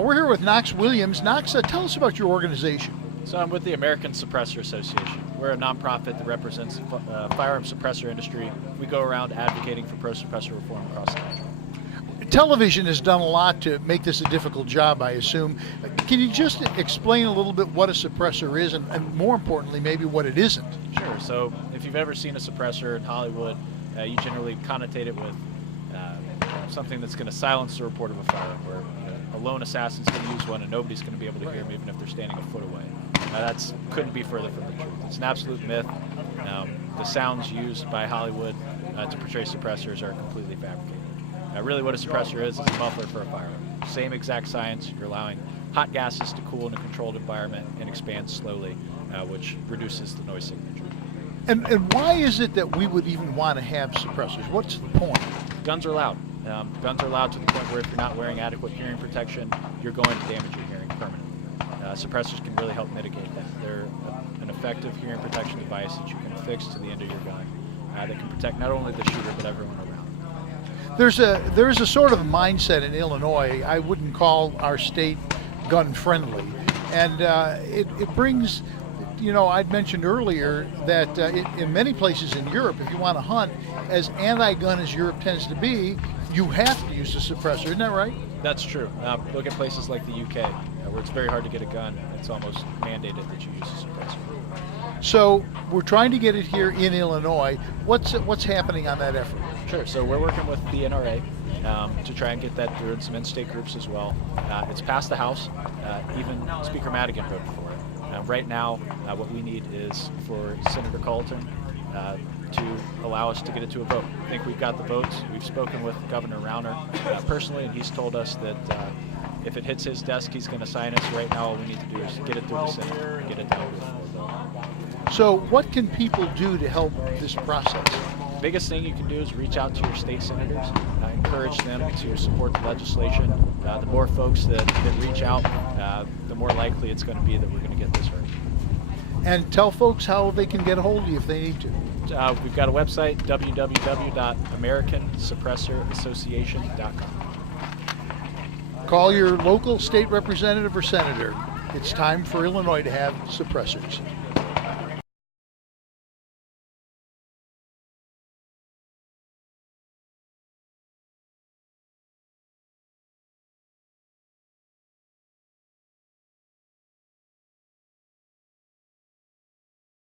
We're here with Knox Williams. Knox, tell us about your organization. So I'm with the American Suppressor Association. We're a nonprofit that represents the firearm suppressor industry. We go around advocating for pro-suppressor reform across the country. Television has done a lot to make this a difficult job, I assume. Can you just explain a little bit what a suppressor is and more importantly, maybe what it isn't? Sure. So if you've ever seen a suppressor in Hollywood, you generally connotate it with something that's going to silence the report of a firearm, where a lone assassin's going to use one and nobody's going to be able to hear him even if they're standing a foot away. That couldn't be further from the truth. It's an absolute myth. The sounds used by Hollywood to portray suppressors are completely fabricated. Really what a suppressor is a muffler for a firearm. Same exact science. You're allowing hot gases to cool in a controlled environment and expand slowly, which reduces the noise signature. And why is it that we would even want to have suppressors? What's the point? Guns are loud. Guns are loud to the point where if you're not wearing adequate hearing protection, you're going to damage your hearing permanently. Suppressors can really help mitigate that. They're an effective hearing protection device that you can affix to the end of your gun that can protect not only the shooter but everyone around. There's a sort of mindset in Illinois. I wouldn't call our state gun friendly, and it brings, I'd mentioned earlier that in many places in Europe, if you want to hunt, as anti-gun as Europe tends to be, you have to use a suppressor. Isn't that right? That's true. Look at places like the UK, where it's very hard to get a gun. It's almost mandated that you use a suppressor. So we're trying to get it here in Illinois. What's happening on that effort? Sure. So we're working with the NRA to try and get that through, and some in-state groups as well. It's passed the House. Even Speaker Madigan voted for it. Right now, what we need is for Senator Colton to allow us to get it to a vote. I think we've got the votes. We've spoken with Governor Rauner personally, and he's told us that if it hits his desk, he's going to sign it. So right now, all we need to do is get it through the Senate and get it down to the floor vote. So what can people do to help this process? The biggest thing you can do is reach out to your state senators, encourage them to support the legislation. The more folks that reach out, the more likely it's going to be that we're going to get this right. And tell folks how they can get a hold of you if they need to. We've got a website, www.americansuppressorassociation.com. Call your local state representative or senator. It's time for Illinois to have suppressors.